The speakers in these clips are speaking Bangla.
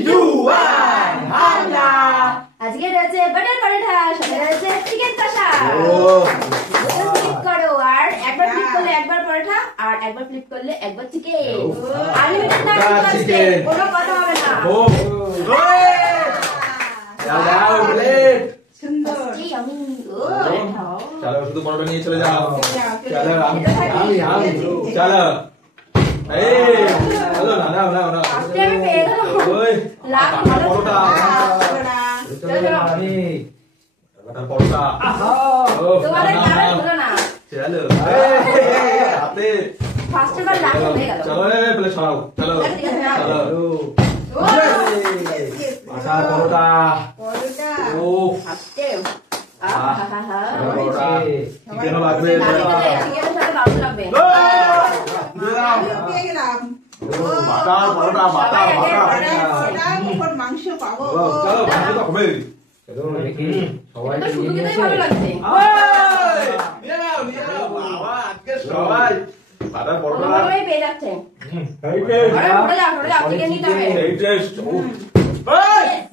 2 1 হামলা আজকে রয়েছে বাটার পরোটা সাথে রয়েছে চিকেন কষা ক্লিক করো আর একবার ক্লিক করলে একবার পরোটা আর একবার ক্লিক করলে একবার চিকেন আনলিমিটেড না চিকেন কোনো কথা হবে না ও দাও প্লেট সুন্দর কি আমি ও চলো শুধু পরোটা নিয়ে চলে যাও চলো আমি চলো এই চলো না না না আজকে আমি পেয়ে গেলাম ওই লাভ ভালো পরোটা চলো আমি বাটার পরোটা তোমাদের কারণ হলো না চলো হাতে ফার্স্ট বার লাভ হয়ে গেল চলো প্লেট সরাও চলো চলো বাটার পরোটা ও আজকে আহা পরোটা চিকেন লাগবে চিকেনের সাথে ভালো লাগবে বাটার পরোটা বাটার মাংস পাবো চলো মাংস তো হবে সবাই তো শুধু খেতেই ভালো লাগছে নিয়ে নাও বাবা আজকে সবাই বাটার পরোটা সবাই পেয়ে যাচ্ছে এই টেস্ট আরে পড়ে যাও চিকেন নিতে হবে এই টেস্ট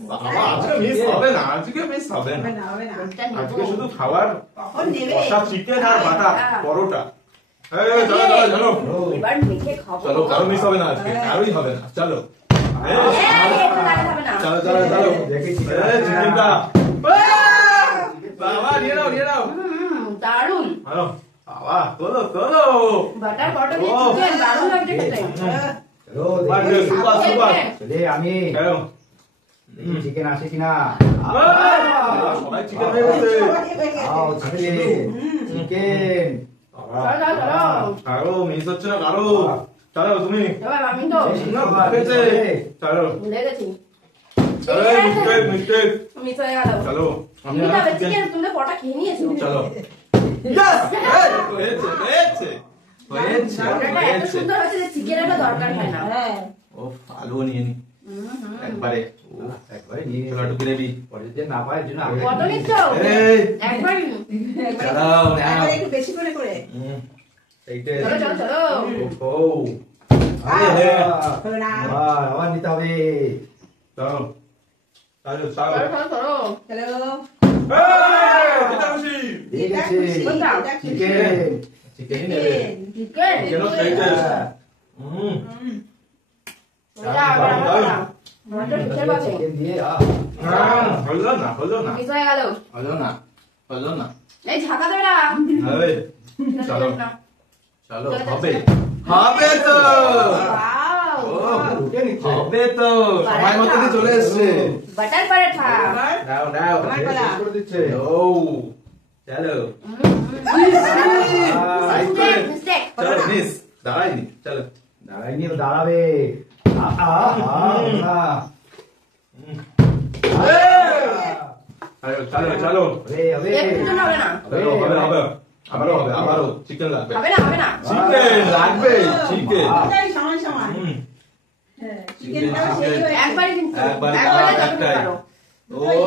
বাবা আজকে মিস হবে না আজকে মিস হবে না আজকে শুধু খাবার কষা চিকেন আর বাটার পরোটা এই চলো চলো চলো এবার মেখে খাবো চলো কারো মিস হবে না আজকে কারোই হবে না চলো চলো চলো চলো দেখি চিকেনটা বাবা নিয়ে নাও নিয়ে নাও দারুন আনো বাবা তোলো তোলো বাটার পরোটা দিয়ে চিকেন দারুন লাগছে খেতে সুপার সুপার আমি খেলো চিকেন আছে কিনা সবাই চিকেন হয়ে গেছে চিকেন কারো মিস হচ্ছে না কারো চলো তুমি এবার আমি তো চলো ভুলে গেছি চলো মিস্টেক মিস্টেক মিস হয়ে গেল চলো আমি তুমি তবে চিকেন তুমি তো পরোটা খেয়ে নিয়েছো চলো ইয়েস হয়েছে হয়েছে হয়েছে পরোটাটা এত সুন্দর হয়েছে যে চিকেনের দরকার হয় না ও আলু নিয়ে নি একবারে একবারে নিয়ে চলো গ্রেভি পরে যে না পায় জন্য কত নিচ্ছ এই একবারই চলো নাও একটু বেশি করে করে এইটা চলো চলো চলো ও আরে হবে না আবার নিতে হবে চলো চলো চলো চলো চলো চলো হ্যালো এই এটা খুশি ঠিক আছে চিকেন চিকেন নেবে চিকেন কেন সেইটা ওটা আবার আমার তো কিসের বাজে চিকেন দিয়ে হলো না হলো না মিস হয়ে গেল হলো না হলো না এই ঢাকা দেবে না এই চলো না চলো হবে হবে তো ওয়াও রুটে নিচ্ছে হবে তো সময় মতো চলে এসেছে বাটার পরোটা নাও নাও করে দিচ্ছে ও চলো মিস্টেক চলো মিস দাঁড়াইনি চলো দাঁড়াইনি দাঁড়াবে চলো চলো একটু জন্য হবে না হবে হবে আবারও হবে আবারও চিকেন লাগবে হবে না হবে না চিকেন লাগবে চিকেন সমান সমান হ্যাঁ চিকেনটাও চিকেন। সেই হয়েছে একবারই কিন্তু একবারই একবারে দাও, যতটুকু একটাই। পারো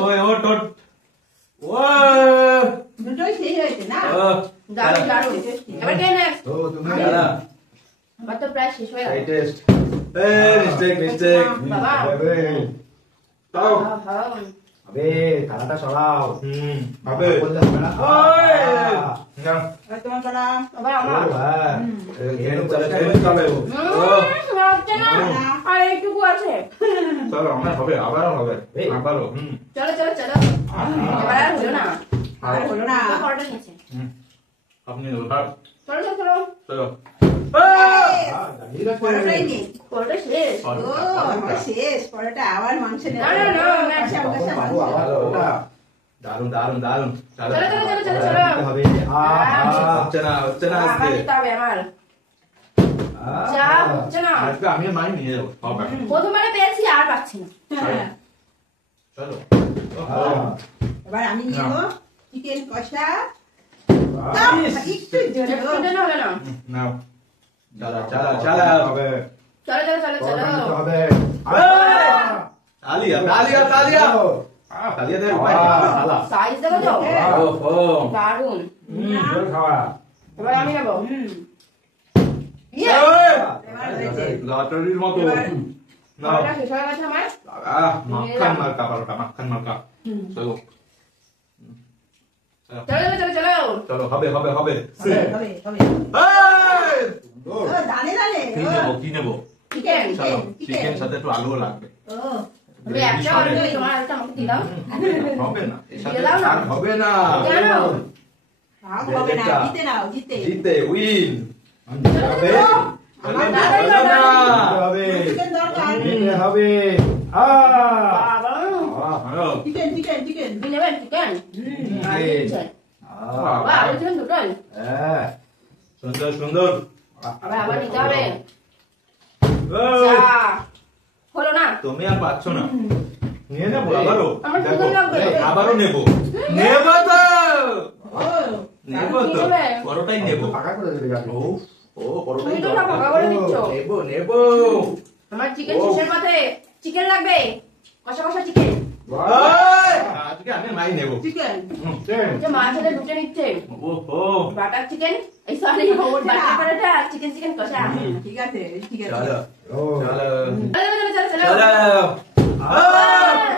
ওই ও টট ও দুটোই সেই হয়েছে না দারুন দারুন এবার কে নেক্সট তো তুমি দাঁড়া আমার তো প্রায় শেষ হয়ে এই গেল টেস্ট এই মিস্টেক মিস্টেক বাবা তাও হবে থালাটা সরাও হবে বললে হবে না না আর তোমার করা আবার আমার হ্যাঁ চলো চলো হচ্ছে না আর এইটুকু আছে চলো আমার হবে আবারও হবে আবারও চলো চলো চলো এবার আর হলো না আর হলো না তো পরোটা নিচ্ছে আপনি চলো চলো চলো চলো পরোটাই নেই পরোটা শেষ ও আমার শেষ পরোটা আবার মাংস নেই না, না, না, না, আচ্ছা, আচ্ছা, বাবু, মাংস। আবার দারুন দারুন দারুন চলো চলো চলো চলো চলো চলো হবে হচ্ছে না আমার আজকে দিতে হবে আমার যা হচ্ছে না আজকে আমি মাই নিয়ে যাবো হবে প্রথমবারে পেয়েছি আর পাচ্ছি না হ্যাঁ, চলো এবার আমি নেব চিকেন কষা একটু একটু জন্য জন্য হবে না নাও চলো চলো চলো হবে চলো চলো চলো চলো হবে তালিয়া তালিয়া তালিয়া তালিয়া দে ভাই তালা সাইজ দেবো তো ওহো দারুন জল খাওয়া এবার আমি নেবো হুম ইয়ে এবার হয়েছে লটারির মতো এবার পরোটা শেষ হয়ে গেছে আমার মাখন মার্কা পরোটা মাখন মার্কা চলো চলো চলো হবে হবে হবে হবে হবে হবে এই! ও দানে দানে কি নেবো চিকেন চলো চিকেন সাথে একটু আলুও লাগবে ও আমি একটা অর্ডার করি তোমার একটা আমাকে দিলাম হবে না এর সাথে দিলাম না। আর হবে না কেন ভাগ হবে না জিতে নাও জিতে জিতে উইন হবে আমার হবে চিকেন দরকার নিতে হবে বাবা চিকেন চিকেন চিকেন তুমি নেবেন চিকেন চিকেন বাবা আলু চিকেন দুটোই হ্যাঁ সুন্দর সুন্দর আবার নিতে হবে এই, যা হলো না তুমি আর পাচ্ছ না নিয়ে নেবো আবারও আমার দেখো চিকেন লাগবে আবারও নেবো নেবো তো ও নেবো তো কি নেবে? পরোটাই নেবো ফাঁকা করে দেবে যাবে ও ও পরোটাই তুমি তো সব ভাগা করে দিচ্ছ নেবো নেবো আমার চিকেন শেষের মাথায় চিকেন লাগবে কষা কষা চিকেন এই, আজকে আমি মাই নেবো চিকেন যে মাছ হাতে ঢুকে নিচ্ছে ও ও বাটার চিকেন এই সরি বাটার পরোটা চিকেন চিকেন কষা ঠিক আছে ঠিক আছে চলো ও চলো চলো চলো চলো চলো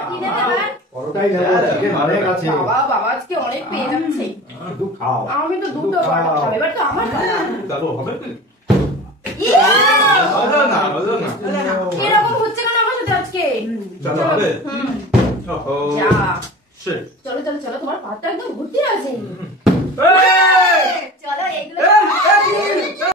কি নেবে এবার? পরোটাই নেবো চিকেন অনেক আছে বাবা বাবা আজকে অনেক পেয়ে যাচ্ছে শুধু খাও আমি তো দুটো পরোটা খাবো এবার তো আমার পালা। চলো হবে কি ইয়ে! হলো না হলো না এরকম হচ্ছে কেন আমার সাথে আজকে চলো হবে হুম, ওহো যা shit চলো চলো চলো তোমার পাতটা একদম ভর্তি আছে এই! চলো এইগুলো